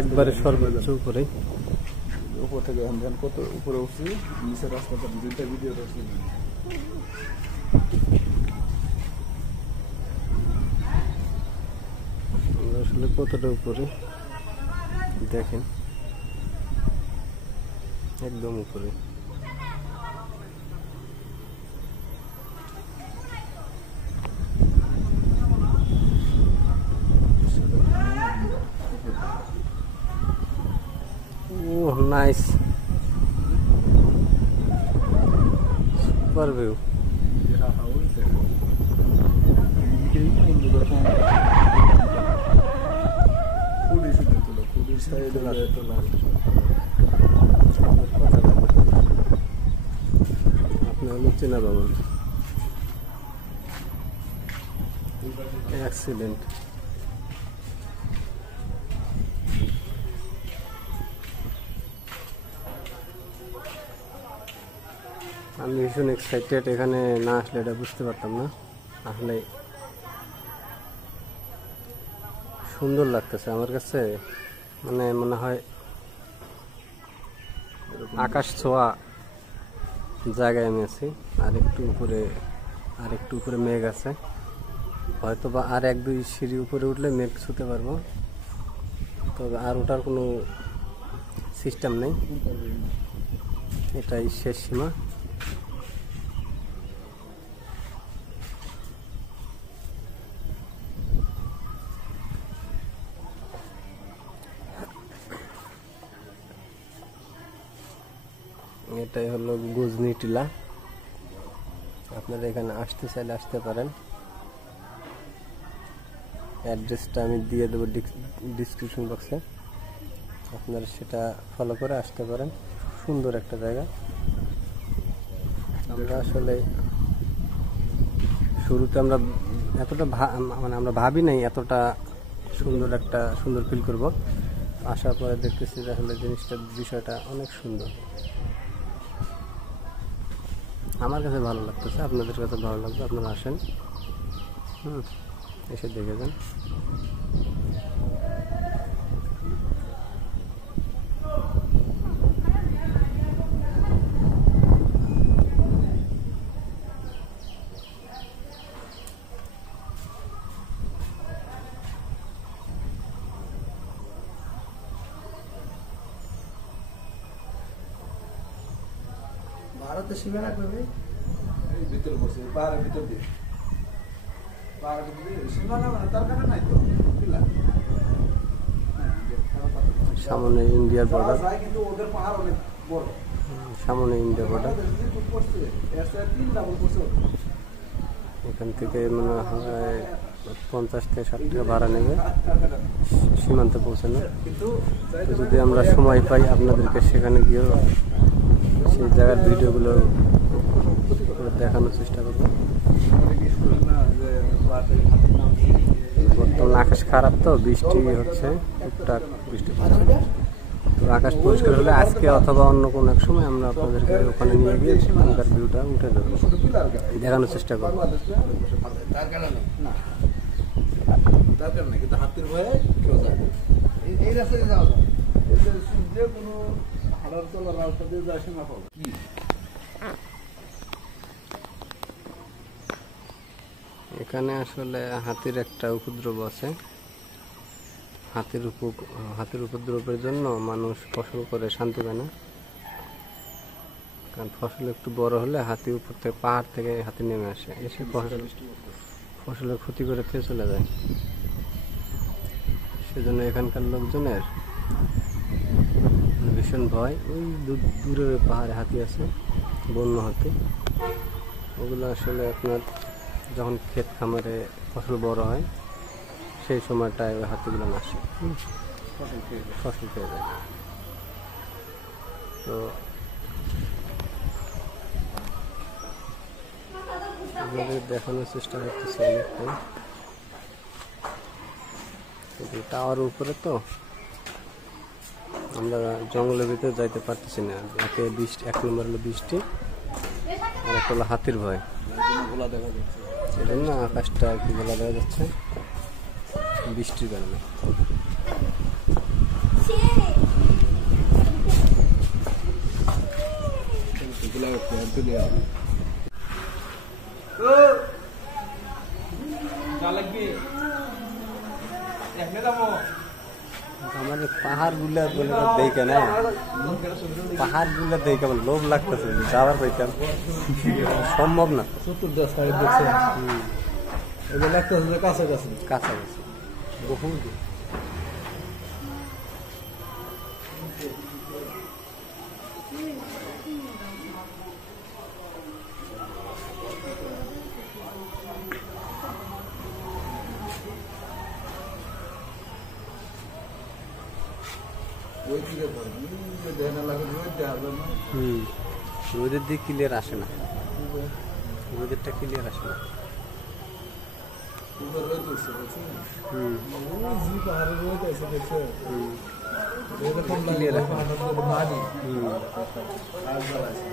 একবারে সর্বোচ্চ উপরে উপর থেকে ধ্যান কত উপরে উঠছি নিচের রাস্তাটা দুইটা ভিডিও করছি আসলে কতটা উপরে দেখেন একদম উপরে Oh, nice. Super view. China Babur. Accident. আমি ভীষণ এক্সাইটেড এখানে না আসলে এটা বুঝতে পারতাম না আসলে সুন্দর লাগতেছে আমার কাছে মানে মনে হয় আকাশ ছোঁয়া জায়গায় আমি আছি আর একটু উপরে মেঘ আছে হয়তো বা আর এক দুই সিঁড়ি উপরে উঠলে মেঘ ছুঁতে পারবো তবে আর ওঠার কোনো সিস্টেম নেই এটাই শেষ সীমা এটাই হলো গজনি টিলা আপনারা এখানে আসতে চাইলে আসতে পারেন অ্যাড্রেসটা আমি দিয়ে দেবো ডিসক্রিপশন বক্সে আপনারা সেটা ফলো করে আসতে পারেন সুন্দর একটা জায়গা আমরা আসলে শুরুতে আমরা এতটা মানে আমরা ভাবি নাই এতটা সুন্দর ফিল করব আসার পরে দেখতেছি যে আসলে বিষয়টা অনেক সুন্দর আমার কাছে ভালো লাগতেছে আপনাদের কাছে ভালো লাগবে আপনারা আসেন এসে দেখে যান ভারতের সীমানা করবে এই ভিতরে বসে পাহাড়ের ভিতর দিয়ে সীমানা মানে তার কারণে নাই তো সামনে ইন্ডিয়ার বর্ডার কিন্তু ওদের পাহাড় অনেক বড় সামনে ইন্ডিয়া বর্ডার এখান থেকে মনে হয় 50 থেকে 60 টাকা ভাড়া নেবে সীমান্তে পৌঁছানো তো যদি আমরা সময় পাই আপনাদেরকে সেখানে গিয়েও সেই জায়গার ভিডিওগুলো দেখানোর চেষ্টা করব বর্তমানে আকাশ খারাপ তো বৃষ্টি হচ্ছে টুকটাক বৃষ্টি পড়ছে তো আকাশ পরিষ্কার হলে আজকে অথবা অন্য কোনো এক সময় আমরা আপনাদেরকে ওখানে নিয়ে গিয়ে সেখানকার ভিউটা উঠে দেবো দেখানোর চেষ্টা করব দরকার নেই কিন্তু হাতির ভয়ে কেউ যাবে এই রাস্তায় যাওয়া যায় যে কোনো হাড়ার তলার রাস্তা দিয়ে যায় সে না পাবো কি এখানে আসলে হাতির একটা উপদ্রব আছে হাতির উপদ্রবের জন্য মানুষ ফসল করে শান্তি পায় না কারণ ফসল একটু বড় হলে হাতি উপর থেকে পাহাড় থেকে হাতি নেমে আসে এসে ফসলের ক্ষতি করে খেয়ে চলে যায় সেজন্য এখানকার লোকজনের ভীষণ ভয় ওই দূরে পাহাড়ে হাতি আছে বন্য হাতি ওগুলো আসলে আপনার যখন ক্ষেত খামারে ফসল বড় হয় সেই সময়টায় ওই হাতিগুলো আসে ফসল খেয়ে যায় তো আপনাদের দেখানোর চেষ্টা করতেছি অনেকটাই টাওয়ার উপরে তো আমরা জঙ্গলের ভিতরে যাইতে পারতেছি না এক নম্বর হলো বৃষ্টি আর একটা হলো হাতির ভয় এই জন্য আকাশটা একটু গোলা দেখা যাচ্ছে বৃষ্টির কারণে ক্লিয়ার। আমার পাহাড় গুলা বলে দেখে না, পাহাড় গুলা দেখে আমার লোভ লাগতেছে, যাওয়ার পাইতাম সম্ভব না। চতুর্দশ সাইড দেখছে এগুলো লাগতেছে কাছাকাছি কাছাকাছি বহু দূর। ওই দিকে দেখে না লাগে রোদ দেখা যায় না। রোদের দিকে ক্লিয়ার আসে না, রোদেরটা ক্লিয়ার আসে না। পুরো রোদ উঠছে বুঝছেন? হুম ওই জি পাহাড়ে রোদ আছে দেখছে এরকম লাগে Clear আছে। পাহাড়ের মধ্যে বাড়ি হুম আর জ্বালাচ্ছে।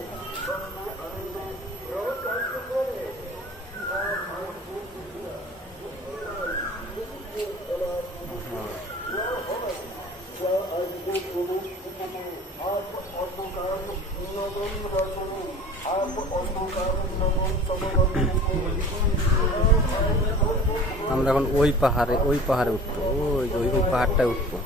আমরা এখন ওই পাহাড়ে উঠবো, ওই পাহাড়টায় উঠবো।